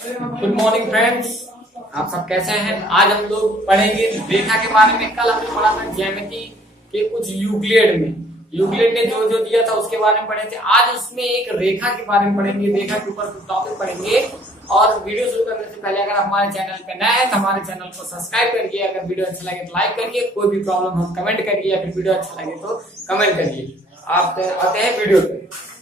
Good morning friends, आप सब कैसे हैं। आज हम लोग पढ़ेंगे रेखा के बारे में। कल हमने पढ़ा था ज्यामिति के कुछ यूक्लिड ने जो जो दिया था उसके बारे में पढ़े थे। आज उसमें एक रेखा के बारे में पढ़ेंगे, रेखा के ऊपर कुछ टॉपिक पढ़ेंगे। और वीडियो शुरू करने से पहले अगर हमारे चैनल पे नए हैं तो हमारे चैनल को सब्सक्राइब करिए। अगर वीडियो अच्छा लगे तो लाइक करिए, कोई भी प्रॉब्लम हो कमेंट करिए, अगर वीडियो अच्छा लगे तो कमेंट करिए। आप आते हैं वीडियो पे।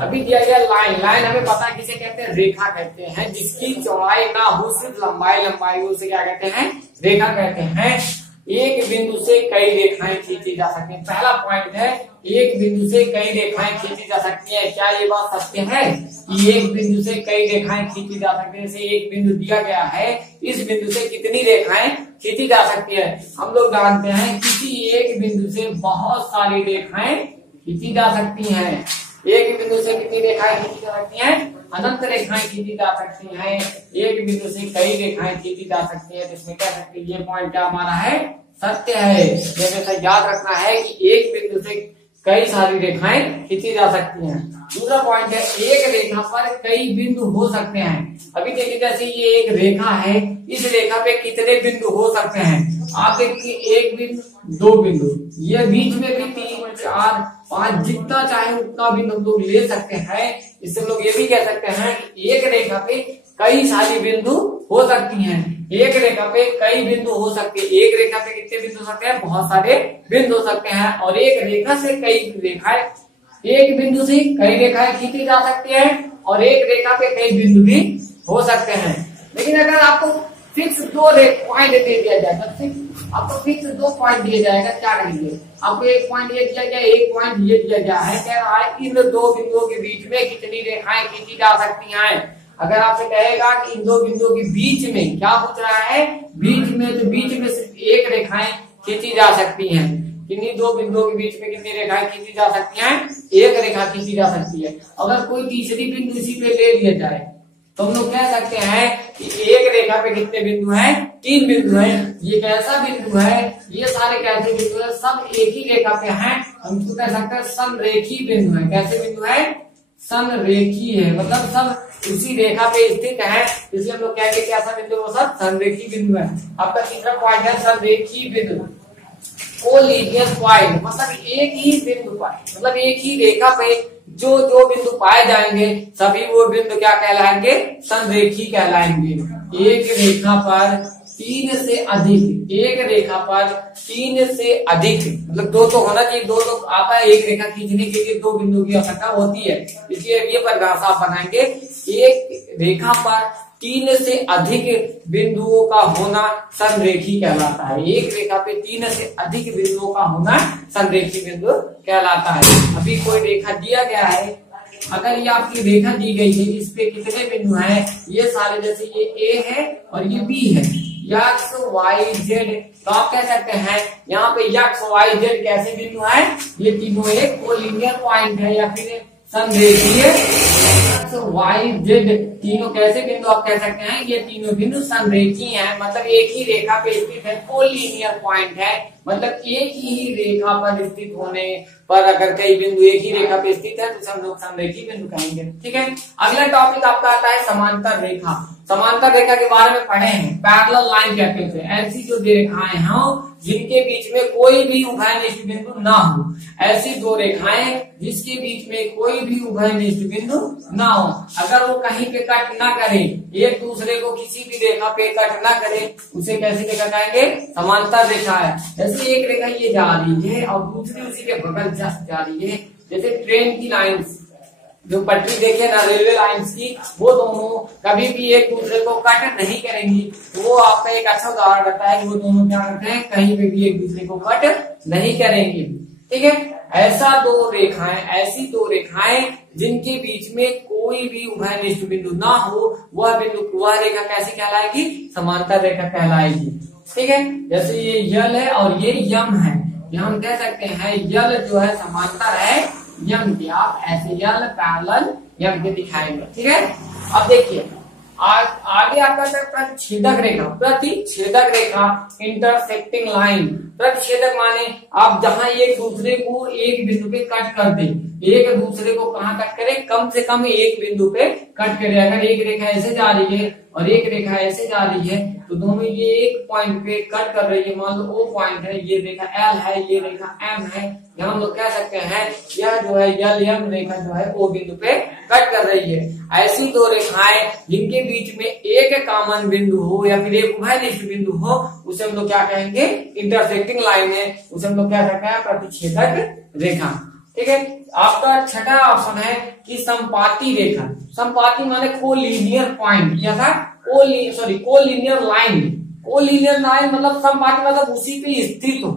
अभी दिया गया लाइन हमें पता है किसे कहते हैं, रेखा कहते हैं। जिसकी चौड़ाई ना हो सिर्फ लंबाई उसे क्या कहते हैं, रेखा कहते हैं। एक बिंदु से कई रेखाएं खींची जा सकती हैं। पहला पॉइंट है, एक बिंदु से कई रेखाएं खींची जा सकती हैं। क्या ये बात सत्य है कि एक बिंदु से कई रेखाएं खींची जा सकती है? जैसे एक बिंदु दिया गया है, इस बिंदु से कितनी रेखाएं खींची जा सकती है? हम लोग जानते हैं किसी एक बिंदु से बहुत सारी रेखाएं खींची जा सकती हैं। एक बिंदु से कितनी रेखाएं खींची जा सकती हैं? अनंत रेखाएं खींची जा सकती हैं। एक बिंदु से कई रेखाएं खींची जा सकती है। तो इसमें कह सकते हैं ये पॉइंट क्या हमारा है, सत्य है। जैसे याद रखना है कि एक बिंदु से कई सारी रेखाएं खींची जा सकती हैं। दूसरा पॉइंट है, एक रेखा पर कई बिंदु हो सकते हैं। अभी देखिए जैसे ये एक रेखा है, इस रेखा पे कितने बिंदु हो सकते हैं? आप देखिए एक बिंदु, दो बिंदु, ये बीच में भी 3, 4, 5 जितना चाहे उतना बिंदु हम लोग ले सकते हैं। इससे हम लोग ये भी कह सकते हैं कि एक रेखा पे कई सारी बिंदु हो सकती हैं। एक रेखा पे कई बिंदु हो सकते हैं। एक रेखा पे कितने बिंदु हो सकते हैं? बहुत सारे बिंदु हो सकते हैं। और एक रेखा से कई रेखाएं, एक बिंदु से कई रेखाएं खींची जा सकती है और एक रेखा पे कई बिंदु भी हो सकते हैं। लेकिन अगर आपको फिक्स दो पॉइंट दे दिया जाए, आपको फिक्स 2 पॉइंट दिया जाएगा, क्या करेंगे? आपको एक पॉइंट ये दिया गया, एक पॉइंट ये दिया गया है। कह रहा है इन दो बिंदुओं के बीच में कितनी रेखाएं खींची जा सकती हैं। अगर आपसे कहेगा कि इन दो बिंदुओं के बीच में क्या पूछ रहा है, बीच में, तो बीच में सिर्फ एक रेखाएं खींची जा सकती हैं। किन्हीं दो बिंदुओं के बीच में कितनी रेखाएं खींची जा सकती हैं? एक रेखा खींची जा सकती है। अगर कोई तीसरी बिंदु इसी पे ले लिया जाए तो हम लोग कह सकते हैं कि एक रेखा पे कितने बिंदु हैं? 3 बिंदु हैं। ये कैसा बिंदु है? ये सारे कैसे बिंदु है? सब एक ही रेखा पे हैं। हम इसको कह सकते हैं समरेखी बिंदु है। कैसे बिंदु है? समरेखी है, मतलब सब उसी रेखा पे स्थित है। इसलिए हम लोग कहेंगे कि ऐसा बिंदु वो सब समरेखी बिंदु है। आपका तीसरा पॉइंट है समरेखी बिंदु, कोलिनियर पॉइंट, मतलब एक ही बिंदु पर, मतलब एक ही रेखा पे जो जो बिंदु पाए जाएंगे सभी वो बिंदु क्या कहलाएंगे? समरेखी कहलाएंगे। एक रेखा पर 3 से अधिक, एक रेखा पर 3 से अधिक, मतलब 2 तो होना चाहिए। 2 तो आता है, एक रेखा खींचने के लिए 2 बिंदु की आवश्यकता होती है। इसलिए ये परिभाषा आप बनाएंगे, एक रेखा पर 3 से अधिक बिंदुओं का होना समरेखी कहलाता है। एक रेखा पे 3 से अधिक बिंदुओं का होना समरेखी बिंदु कहलाता है। अभी कोई रेखा दिया गया है, अगर ये आपकी रेखा दी गई है, इस पे कितने बिंदु हैं? ये सारे, जैसे ये ए है और ये बी है, एक्स वाई जेड, तो आप कह सकते हैं यहाँ पे एक्स वाई जेड कैसे बिंदु हैं? ये तीनों एक कोलिनियर पॉइंट है या फिर समरेखीय। एक्स वाई जेड तीनों कैसे बिंदु आप कह सकते हैं? ये तीनों बिंदु समरेखी हैं, मतलब एक ही रेखा पे स्थित है। कोलिनियर पॉइंट है, मतलब एक ही रेखा पर स्थित होने पर अगर कई बिंदु एक ही रेखा पे स्थित है तो हम लोग समरेखी बिंदु कहेंगे। ठीक है। अगला टॉपिक आपका आता है समांतर रेखा। समांतर रेखा के बारे में पढ़े हैं, पैरेलल लाइन कहते हैं। ऐसी जो रेखाएं हों जिनके बीच में कोई भी उभयनिष्ठ बिंदु ना हो, ऐसी 2 रेखाएं जिसके बीच में कोई भी उभयनिष्ठ बिंदु ना हो। अगर वो कहीं पे कट ना करे, एक दूसरे को किसी भी रेखा पे कट ना करे, उसे कैसी रेखा कहेंगे? समांतर रेखा है। जैसे एक रेखा ये जा रही है और दूसरी उसी के बगल जस्ट जा रही है। जैसे ट्रेन की लाइन्स, जो पटरी देखे ना रेलवे लाइन्स की, वो दोनों कभी भी एक दूसरे को कट नहीं करेंगी। वो आपका एक अच्छा उदाहरण रहता है कि वो दोनों क्या करते हैं, कहीं पे भी एक दूसरे को कट नहीं करेंगे। ठीक है। ऐसी 2 रेखाएं जिनके बीच में कोई भी उभयनिष्ठ बिंदु ना हो, वह रेखा कैसी कहलाएगी? समांतर रेखा कहलाएगी। ठीक है। जैसे ये यल है और ये यम है, यहाँ हम कह सकते हैं यल जो है समांतर है यम के। आप ऐसे यल पैरेलल यम के दिखाएंगे। ठीक है। अब देखिए, आगे आपका प्रतिच्छेदक रेखा। प्रतिच्छेदक रेखा इंटरसेक्टिंग लाइन। प्रतिच्छेदक माने आप जहां एक दूसरे को एक बिंदु पे कट कर दे, एक दूसरे को कहाँ कट करे, कम से कम एक बिंदु पे कट करे। अगर एक रेखा ऐसे जा रही है और एक रेखा ऐसे जा रही है तो दोनों ये एक पॉइंट पे कट कर रही है। मान लो O पॉइंट है, ये रेखा L है, ये रेखा M है। यहाँ हम लोग कह सकते हैं यह जो है LM रेखा जो है O बिंदु पे कट कर रही है। ऐसी दो रेखाएं जिनके बीच में एक कॉमन बिंदु हो या फिर एक उभयनिष्ठ बिंदु हो, उसे हम लोग क्या कहेंगे, इंटरसेक्टिंग लाइन है, उसे हम लोग क्या कहते हैं, प्रतिच्छेदक रेखा। ठीक है। आपका छठा ऑप्शन है कि संपाती रेखा। संपाती माने कोलिनियर पॉइंट या था कोलिनियर लाइन। कोलिनियर लाइन मतलब संपाती मतलब उसी पे स्थित हो।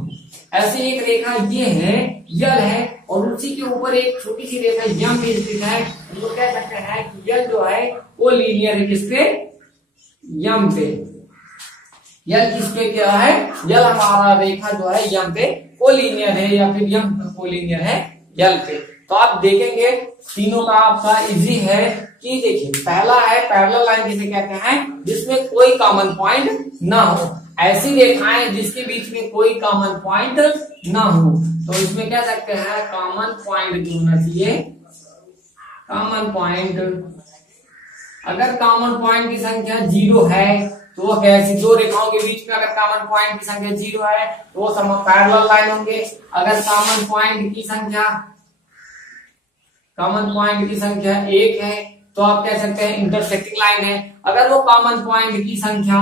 ऐसी एक रेखा ये है, यल है, और उसी के ऊपर एक छोटी सी रेखा यम पे स्थित है। हम लोग कह सकते हैं कि यल जो है कोलिनियर है, किसपे, यम पे। यल किसपे क्या है, यल हमारा रेखा जो है यम पे कोलिनियर है या फिर यम कोलिनियर है यल पे। तो आप देखेंगे तीनों का आपका इजी है कि देखिए पहला है पैरेलल लाइन जिसे कहते हैं जिसमें कोई कॉमन पॉइंट ना हो। ऐसी रेखाएं जिसके बीच में कोई कॉमन पॉइंट ना हो तो इसमें कह सकते हैं कॉमन पॉइंट जो होना चाहिए, कॉमन पॉइंट। अगर कॉमन पॉइंट की संख्या 0 है तो वो कैसी, दो रेखाओं के बीच में अगर कॉमन पॉइंट की संख्या 0 है तो वो पैरेलल लाइन होंगे। अगर कॉमन पॉइंट की संख्या 1 है तो आप कह सकते हैं इंटरसेक्टिंग लाइन है। अगर वो कॉमन पॉइंट की संख्या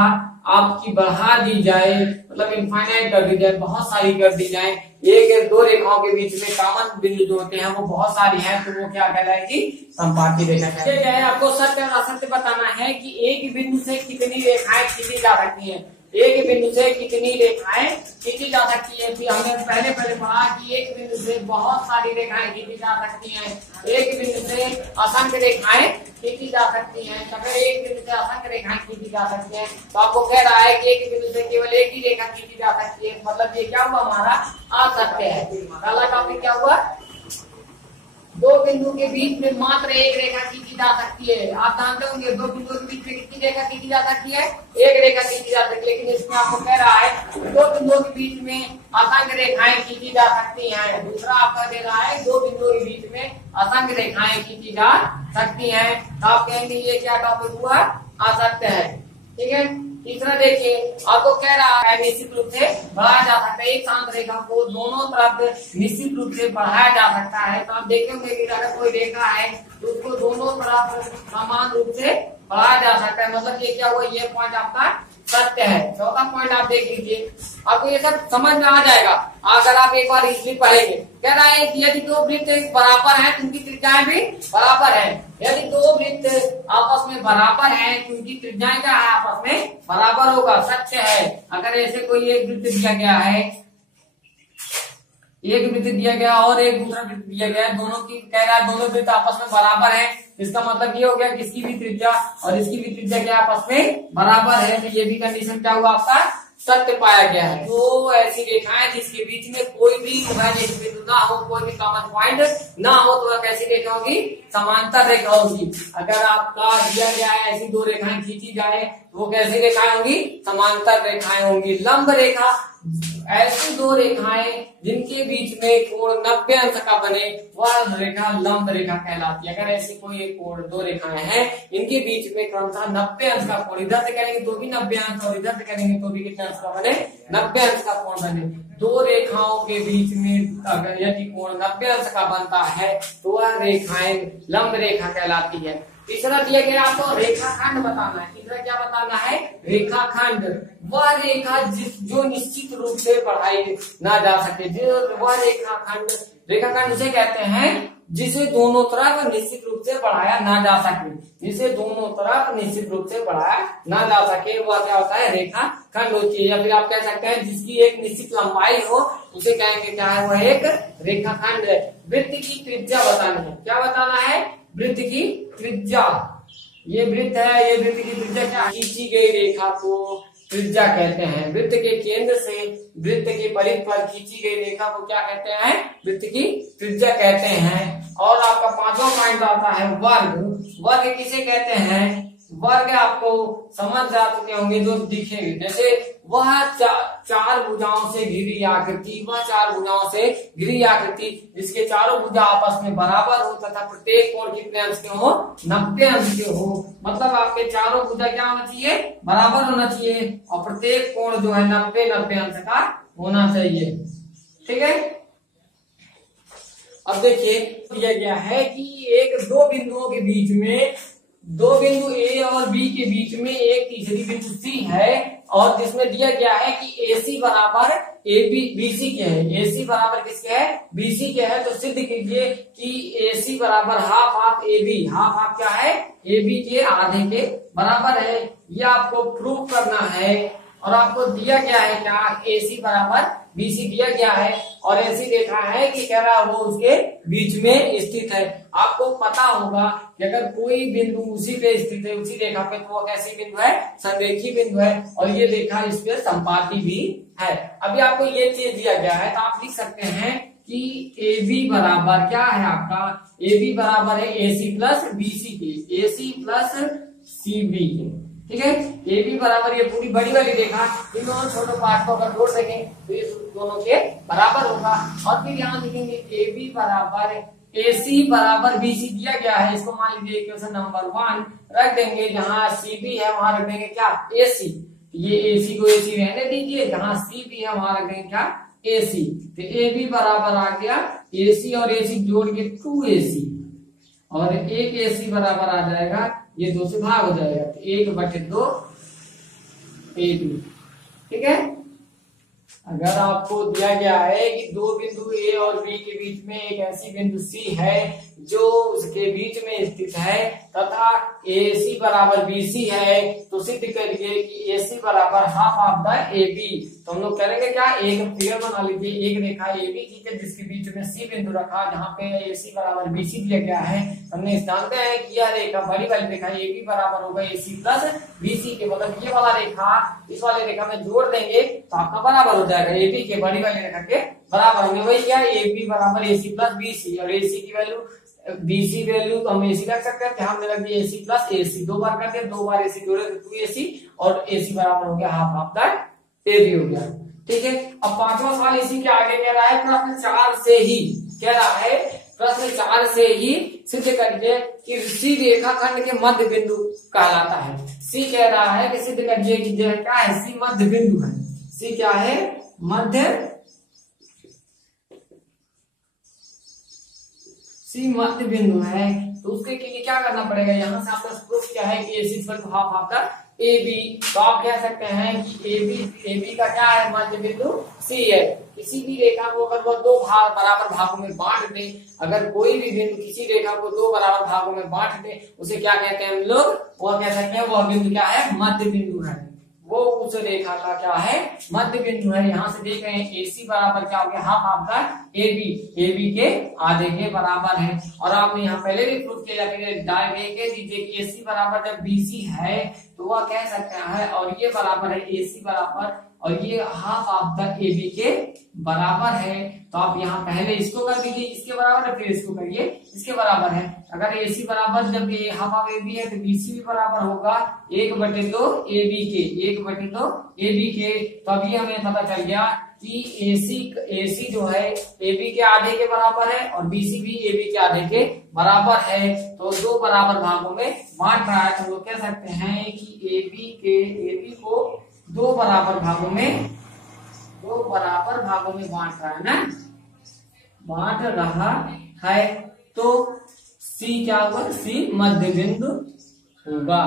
आपकी बढ़ा दी जाए, मतलब इनफाइनाइट कर दी जाए, बहुत सारी कर दी जाए, एक दो रेखाओं के बीच में कॉमन बिंदु जो होते हैं वो बहुत सारी हैं, तो वो क्या कहलाएगी, संपाती रेखा। क्या है, आपको सत्य और असत्य बताना है कि एक बिंदु से कितनी रेखाएं खींची जा सकती हैं। एक बिंदु से कितनी रेखाएं खींची जा सकती है। फिर हमने पहले पढ़ा कि एक बिंदु से बहुत सारी रेखाएं खींची जा सकती हैं, एक बिंदु से असंख्य रेखाएं खींची जा सकती हैं। अगर एक बिंदु से असंख्य रेखाएं खींची जा सकती हैं तो आपको कह रहा है कि एक बिंदु से केवल एक ही रेखा खींची जा सकती है, मतलब ये क्या हुआ, हमारा असत्य है। पहला टॉपिक क्या हुआ, दो बिंदु के बीच में मात्र एक रेखा खींची जा सकती है। आप जानते होंगे दो बिंदुओं के बीच में कितनी रेखा खींची जा सकती है, एक रेखा खींची जा सकती है। लेकिन इसमें आपको कह रहा है दो बिंदुओं के बीच में असंख्य रेखाएं खींची जा सकती हैं। दूसरा आपका दे रहा है दो बिंदुओं के बीच में असंख्य रेखाएं खींची जा सकती हैं। तो आप कहेंगे ये क्या टॉपिक हुआ, असत्य है। ठीक है। तीसरा देखिए, आपको कह रहा है निश्चित रूप से बढ़ाया जा सकता है, एक शांत रेखा को दोनों तरफ निश्चित रूप से बढ़ाया जा सकता है। तो आप देखेंगे कि अगर कोई रेखा है तो उसको दोनों तरफ समान रूप से बढ़ाया जा सकता है, मतलब ये क्या हुआ, ये पॉइंट आपका सत्य है। चौथा पॉइंट आप देख लीजिए, आपको ये सब समझ में आ जाएगा अगर आप एक बार हिस्ट्री पढ़ेंगे। कह रहा है कि यदि दो वृत्त बराबर हैं तो उनकी त्रिज्याएं भी बराबर है। यदि दो वृत्त आपस में बराबर हैं तो उनकी त्रिज्याएं क्या है, आपस में बराबर होगा, सत्य है। अगर ऐसे कोई एक वृत्त दिया गया है, एक वृत्त दिया गया और एक दूसरा वृत्त दिया गया है, दोनों की कह रहा है दोनों वृत्त आपस में बराबर है, इसका मतलब ये हो गया कि इसकी भी त्रिज्या और इसकी भी त्रिज्या क्या आपस में बराबर है। तो ये भी कंडीशन क्या हुआ, आपका सत्य पाया गया है। तो ऐसी रेखाएं जिसके बीच में कोई भी उभयनिष्ठ बिंदु ना हो, कोई भी कॉमन पॉइंट ना हो, तो वह कैसी रेखा होगी, समांतर रेखा होगी। अगर आपका दिया गया है ऐसी दो रेखाएं खींची जाए तो वो कैसी रेखाएं होंगी, समांतर रेखाएं होंगी। लंब रेखा, ऐसी दो रेखाएं जिनके बीच में कोण 90 अंश का बने वह रेखा लंब रेखा कहलाती है। अगर ऐसी कोई एक कोण दो रेखाएं हैं इनके बीच में क्रमशः 90 अंश का कोण, इधर से करेंगे तो भी 90 अंश और इधर से करेंगे तो भी कितने अंश का बने, 90 अंश का कोण बने। दो रेखाओं के बीच में अगर यदि कोण 90 अंश का बनता है तो वह रेखाएं लंब रेखा कहलाती है। तीसरा दिया गया आपको रेखाखंड बताना है। तीसरा क्या बताना है, रेखाखंड, वह रेखा जो निश्चित रूप से बढ़ाई ना जा सके, जो वह रेखाखंड उसे कहते हैं जिसे दोनों तरफ निश्चित रूप से बढ़ाया ना जा सके, जिसे दोनों तरफ निश्चित रूप से बढ़ाया ना जा सके वह क्या होता है, रेखाखंड होती है। या फिर आप कह सकते हैं जिसकी एक निश्चित लंबाई हो उसे कहेंगे क्या है, वह एक रेखाखंड है। वृत्त की त्रिज्या बतानी है, क्या बताना है, वृत्त की त्रिज्या। ये वृत्त है, ये वृत्त की त्रिज्या क्या, खींची गई रेखा को त्रिज्या कहते हैं। वृत्त के केंद्र से वृत्त के परिध पर खींची गई रेखा को क्या कहते हैं, वृत्त की त्रिज्या कहते हैं। और आपका पांचवा पॉइंट आता है वर्ग। वर्ग किसे कहते हैं, वर्ग आपको समझ जा चुके होंगे जो दिखेंगे, जैसे वह चार भुजाओं से घिरी आकृति, वह चार भुजाओं से घिरी आकृति जिसके चारों भुजा आपस में बराबर हो तथा प्रत्येक कोण कितने अंश के हो, 90 अंश के हो। मतलब आपके चारों भुजा क्या होना चाहिए, बराबर होना चाहिए और प्रत्येक कोण जो है 90 अंश का होना चाहिए। ठीक है, अब देखिए दिया गया है कि दो बिंदुओं के बीच में, दो बिंदु ए और बी के बीच में एक तीसरी बिंदु सी है और जिसमें दिया गया है कि AC बराबर AB BC के है। AC बराबर किसके है, BC के है। तो सिद्ध कीजिए कि AC बराबर हाफ AB, हाफ क्या है, AB के आधे के बराबर है। यह आपको प्रूव करना है और आपको दिया गया है क्या, AC बराबर BC दिया गया है और ऐसी देखा है कि कह रहा वो उसके बीच में स्थित है। आपको पता होगा कि अगर कोई बिंदु उसी पे स्थित है, उसी रेखा पे, तो वो कैसी बिंदु है, संरेखी बिंदु है और ये रेखा इस पे संपाती भी है। अभी आपको ये चीज दिया गया है तो आप लिख सकते हैं कि AB बराबर क्या है आपका, AB बराबर है AC प्लस BC के, AC प्लस CB के। ठीक है, AB बराबर ये पूरी बड़ी वाली रेखा इन दोनों छोटे पार्ट को अगर जोड़ देंगे तो ये दोनों के बराबर होगा। और फिर यहाँ लिखेंगे AB बराबर AC बराबर BC दिया गया है, इसको मान लीजिए इक्वेशन नंबर 1 रख देंगे। जहाँ CB है वहां रख देंगे क्या, AC। ये AC को AC रहने दीजिए, जहाँ CB है वहां रख देंगे क्या, AC। तो AB बराबर आ गया AC और AC जोड़ के 2AC और एक AC बराबर आ जाएगा, ये 2 से भाग हो जाएगा तो 1/2 AB। ठीक है, अगर आपको दिया गया है कि दो बिंदु A और B के बीच में एक ऐसी बिंदु C है जो उसके बीच में स्थित है तथा AC बराबर BC है, तो सिद्ध करिए कि AC बराबर हाफ ऑफ द AB। तो हम लोग करेंगे क्या, एक फिगर बना लीजिए, एक रेखा AB की है जिसके बीच में C बिंदु रखा, जहाँ पे AC बराबर BC दिया गया है। हमने जानते हैं कि यह रेखा बड़ी वाली रेखा AB बराबर होगा AC प्लस BC के, मतलब ये वाला रेखा इस वाले रेखा में जोड़ देंगे तो आपका बराबर हो जाएगा AB के, बड़ी वाली रेखा के बराबर। हमने वही किया, AB बराबर AC प्लस BC और AC की वैल्यू BC वैल्यू तो हम AC रख सकते हैं, ध्यान में रख दिए AC प्लस AC, 2 बार कर दिया, 2 बार AC जोड़े तो 2AC और AC बराबर हो गया हाफ द AB हो गया। ठीक है, अब 5वां सवाल इसी के आगे कह रहा है, प्रश्न 4 से ही कह रहा है, प्रश्न 4 से ही सिद्ध करिए कि C रेखाखंड के मध्य बिंदु कहलाता है। C कह रहा है कि सिद्ध करिए कि जो क्या है, C मध्य बिंदु है। C क्या है, मध्य बिंदु है। तो उसके लिए क्या करना पड़ेगा, यहाँ से आपका प्रूफ क्या है कि AC equal to half of the AB। तो आप कह सकते हैं कि AB का क्या है, मध्य बिंदु C है। किसी भी रेखा को अगर वो 2 बराबर भागों में बांट दे, अगर कोई भी बिंदु किसी रेखा को 2 बराबर भागों में बांट दे, उसे क्या कहते हैं हम लोग, वो कह सकते हैं वह बिंदु क्या है, मध्य बिंदु है। वो उस रेखा का क्या है, मध्य बिंदु है। यहाँ से देख रहे हैं AC बराबर क्या हो गया, हाफ ऑफ द AB के आधे के बराबर है। और आपने यहाँ पहले भी प्रूफ किया दीजिए कि AC बराबर जब BC है तो वह कह सकते हैं और ये बराबर है AC बराबर और ये हाफ ऑफ द AB के बराबर है। तो आप यहाँ पहले इसको कर दीजिए, इसके बराबर है, फिर इसको करिए इसके बराबर है। अगर AC बराबर जब हाफ ऑफ AB है तो BC भी बराबर होगा 1/2 AB के, 1/2 AB के। तो अभी हमें पता चल गया कि AC जो है AB के आधे के बराबर है और BC भी AB के आधे के बराबर है। तो 2 बराबर भागों में बांट रहा है, तो लोग कह सकते हैं कि AB को 2 बराबर भागों में बांट रहा है ना, बांट रहा है। तो C क्या होगा, C मध्य बिंदु होगा।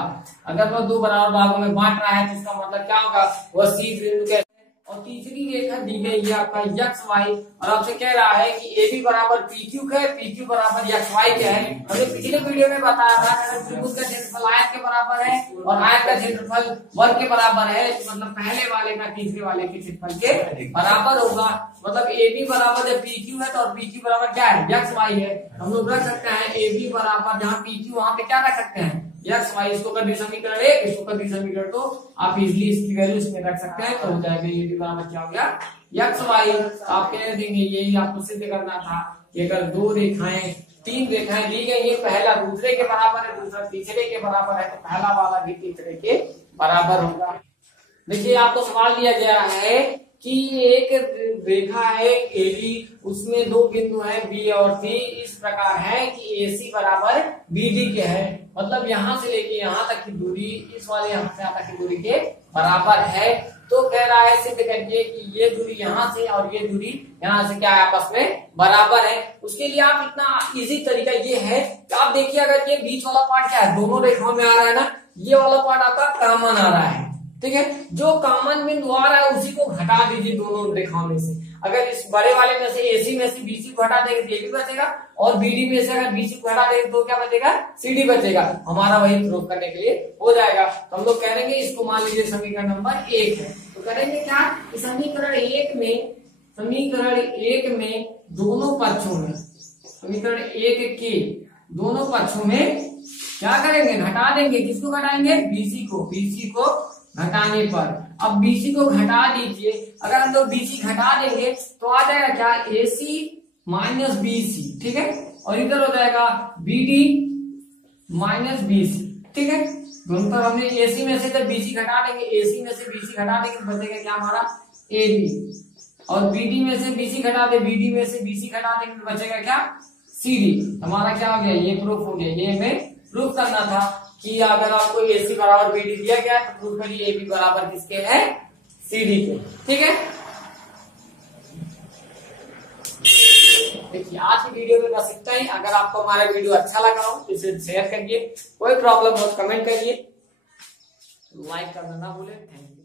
अगर वो 2 बराबर भागों में बांट रहा है तो इसका मतलब क्या होगा, वह C बिंदु के। और तीसरी रेखा दी गई है आपका XY और आपसे कह रहा है कि AB बराबर PQ का है, PQ बराबर XY का है। हमने पिछले वीडियो में बताया था अगर त्रिभुज का क्षेत्रफल आयत के बराबर है और आयत का क्षेत्रफल वर्ग के बराबर है, मतलब पहले वाले का तीसरे वाले के क्षेत्रफल के बराबर होगा। मतलब AB बराबर जब PQ है तो PQ बराबर क्या है, XY है। हम लोग रख सकते हैं AB बराबर जहाँ PQ वहां पे क्या रख सकते हैं, XY। इसको कर दी समीकरण 1, इसको कर दी समीकरण 2, आप इजिली इसकी वैल्यू इसमें रख सकते हैं तो हो जाएगा AB बराबर क्या हो गया, XY। आप कह देंगे यही आपको सिद्ध करना था कि अगर 2 रेखाएं तीन रेखाएं दी गई है, पहला दूसरे के बराबर है, दूसरा तीसरे के बराबर है, तो पहला वाला भी तीसरे के बराबर होगा। देखिए आपको सवाल दिया गया है कि एक रेखा है एबी, उसमें दो बिंदु हैं बी और सी, इस प्रकार है कि एसी बराबर बीडी के है, मतलब यहाँ से लेके यहाँ तक की दूरी इस वाले यहाँ से यहाँ तक की दूरी के बराबर है। तो कह रहा है सिद्ध करिए कि ये दूरी यहाँ से और ये दूरी यहाँ से क्या है, आपस में बराबर है। उसके लिए आप इतना इजी तरीका ये है कि आप देखिए, अगर ये बीच वाला पार्ट क्या है, दोनों रेखाओं में आ रहा है ना, ये वाला पार्ट आपका कॉमन आ रहा है, ठीक है। जो कॉमन बिंदु आ रहा है उसी को घटा दीजिए दोनों रेखाओं में से। अगर इस बड़े वाले में से एसी में से बीसी को हटा देंगे तो ए भी बचेगा, और बीडी में से अगर बीसी को हटा देंगे तो क्या बचेगा, सीडी बचेगा। हमारा वही प्रूफ करने के लिए हो जाएगा। तो हम लोग करेंगे इसको, मान लीजिए समीकरण नंबर 1 है, तो करेंगे क्या, समीकरण 1 में दोनों पक्षों में, समीकरण 1 के दोनों पक्षों में क्या करेंगे, घटा देंगे। किसको घटाएंगे, बीसी को। बीसी को घटाने पर, अब बीसी को घटा दीजिए, अगर हम लोग बीसी घटा देंगे तो आ जाएगा क्या, एसी माइनस बीसी, ठीक है, और इधर हो जाएगा बीडी माइनस बीसी, ठीक है। दोनों तरफ हमने एसी में से जब बीसी घटा देंगे, एसी में से बीसी घटा देंगे तो बचेगा क्या हमारा एबी, और बीडी में से बीसी घटा दे, बीडी में से बीसी घटा देंगे तो बचेगा क्या, सीडी। हमारा क्या हो गया, ये प्रूफ हो गया। ये हमें प्रूफ करना था कि अगर आपको एसी बराबर बीडी दिया गया तो प्रूफ करिए एबी बराबर किसके है, सीडी के, ठीक है। देखिए आज की वीडियो में बस इतना ही। अगर आपको हमारा वीडियो अच्छा लगा हो तो इसे शेयर करिए, कोई प्रॉब्लम हो तो कमेंट करिए, लाइक करना ना भूलें। Thank you.